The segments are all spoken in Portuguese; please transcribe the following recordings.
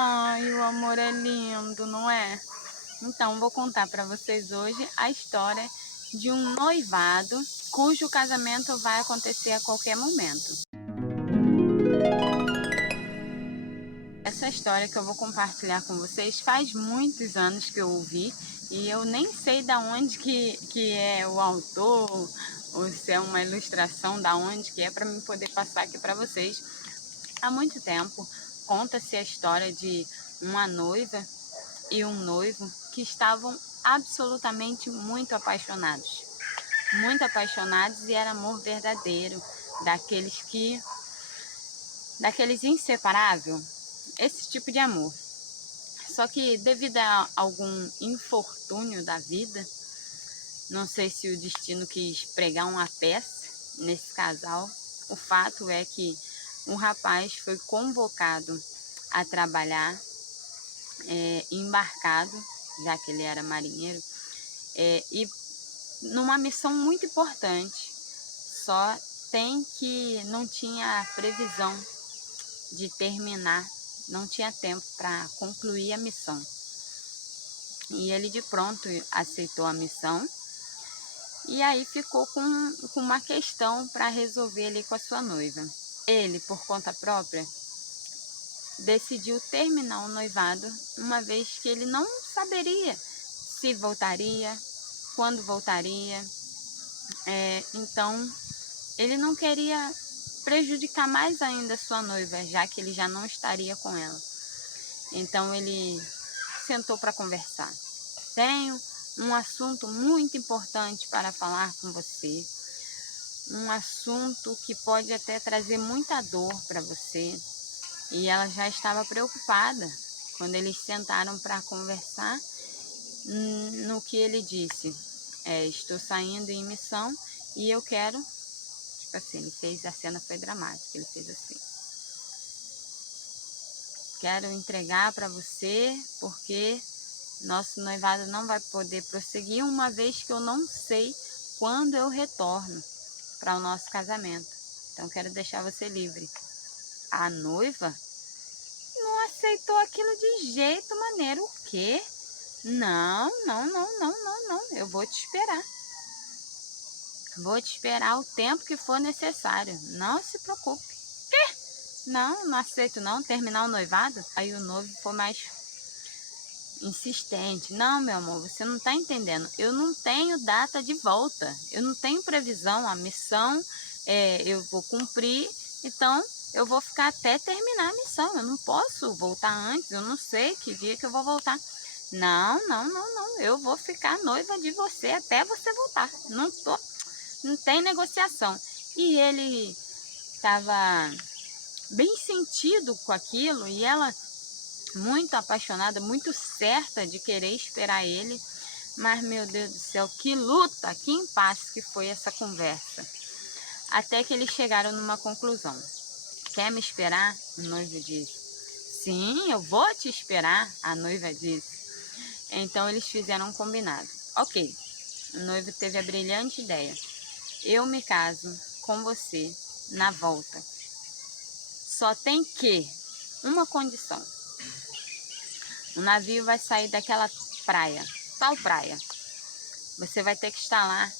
Ai, o amor é lindo, não é? Então, vou contar para vocês hoje a história de um noivado cujo casamento vai acontecer a qualquer momento. Essa história que eu vou compartilhar com vocês faz muitos anos que eu ouvi e eu nem sei da onde que é o autor ou se é uma ilustração da onde que é para me poder passar aqui para vocês. Há muito tempo conta-se a história de uma noiva e um noivo que estavam absolutamente muito apaixonados, e era amor verdadeiro, daqueles inseparável, esse tipo de amor. Só que devido a algum infortúnio da vida, não sei se o destino quis pregar uma peça nesse casal, o fato é que o rapaz foi convocado a trabalhar, embarcado, já que ele era marinheiro, e numa missão muito importante, só tem que não tinha previsão de terminar, não tinha tempo para concluir a missão. E ele de pronto aceitou a missão e aí ficou com uma questão para resolver ali com a sua noiva. Ele, por conta própria, decidiu terminar o noivado, uma vez que ele não saberia se voltaria, quando voltaria. Então, ele não queria prejudicar mais ainda sua noiva, já que ele já não estaria com ela. Então, ele sentou para conversar. Tenho um assunto muito importante para falar com você, um assunto que pode até trazer muita dor para você. E ela já estava preocupada quando eles sentaram para conversar, no que ele disse: estou saindo em missão e eu quero, tipo assim, ele fez, a cena foi dramática, ele fez assim: quero entregar para você porque nosso noivado não vai poder prosseguir, uma vez que eu não sei quando eu retorno para o nosso casamento. Então quero deixar você livre. A noiva não aceitou aquilo de jeito maneiro. O quê? Não, não, não, não, não, não. Eu vou te esperar. Vou te esperar o tempo que for necessário. Não se preocupe. Quê? Não, não aceito não. Terminar o noivado? Aí o noivo foi mais insistente. Não, meu amor, você não está entendendo. Eu não tenho data de volta. Eu não tenho previsão. A missão eu vou cumprir. Então, eu vou ficar até terminar a missão. Eu não posso voltar antes. Eu não sei que dia que eu vou voltar. Não, não, não, não. Eu vou ficar noiva de você até você voltar. Não tem negociação. E ele estava bem sentido com aquilo e ela muito apaixonada, muito certa de querer esperar ele. Mas, meu Deus do céu, que luta, que impasse que foi essa conversa. Até que eles chegaram numa conclusão. Quer me esperar? O noivo disse. Sim, eu vou te esperar, a noiva disse. Então eles fizeram um combinado. Ok, o noivo teve a brilhante ideia. Eu me caso com você na volta. Só tem que uma condição. O navio vai sair daquela praia, tal praia. Você vai ter que estar lá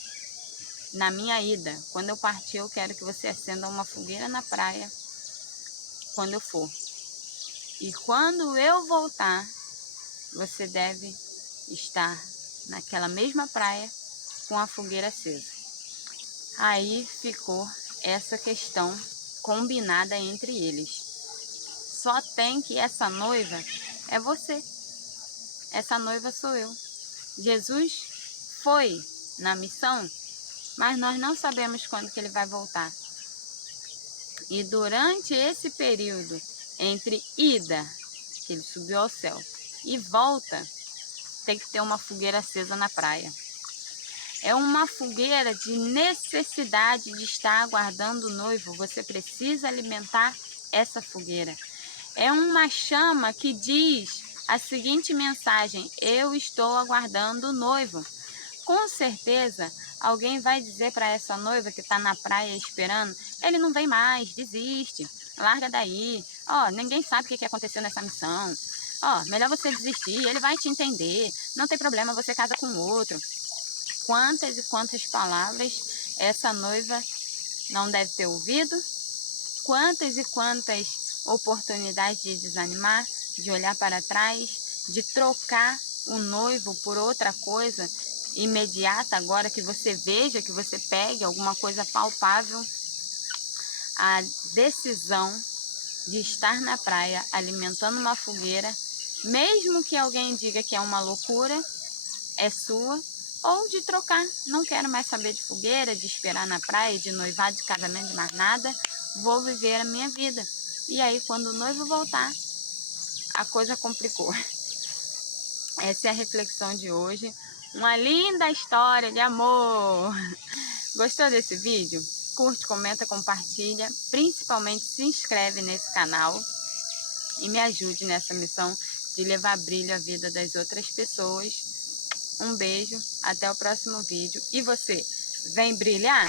na minha ida. Quando eu partir, eu quero que você acenda uma fogueira na praia quando eu for. E quando eu voltar, você deve estar naquela mesma praia com a fogueira acesa. Aí ficou essa questão combinada entre eles. Só tem que essa noiva é você. Essa noiva sou eu. Jesus foi na missão, mas nós não sabemos quando que ele vai voltar. E durante esse período entre ida, que ele subiu ao céu, e volta, tem que ter uma fogueira acesa na praia. É uma fogueira de necessidade de estar aguardando o noivo. Você precisa alimentar essa fogueira. É uma chama que diz a seguinte mensagem: eu estou aguardando o noivo. Com certeza, alguém vai dizer para essa noiva que está na praia esperando: ele não vem mais, desiste, larga daí. Ó, ninguém sabe o que aconteceu nessa missão. Ó, melhor você desistir, ele vai te entender. Não tem problema, você casa com outro. Quantas e quantas palavras essa noiva não deve ter ouvido? Quantas e quantas oportunidades de desanimar, de olhar para trás, de trocar o noivo por outra coisa imediata, agora que você veja, que você pegue alguma coisa palpável. A decisão de estar na praia alimentando uma fogueira, mesmo que alguém diga que é uma loucura, é sua, ou de trocar. Não quero mais saber de fogueira, de esperar na praia, de noivado, de casamento, de mais nada. Vou viver a minha vida. E aí, quando o noivo voltar, a coisa complicou. Essa é a reflexão de hoje. Uma linda história de amor. Gostou desse vídeo? Curte, comenta, compartilha. Principalmente se inscreve nesse canal e me ajude nessa missão de levar brilho à vida das outras pessoas. Um beijo, até o próximo vídeo. E você, vem brilhar?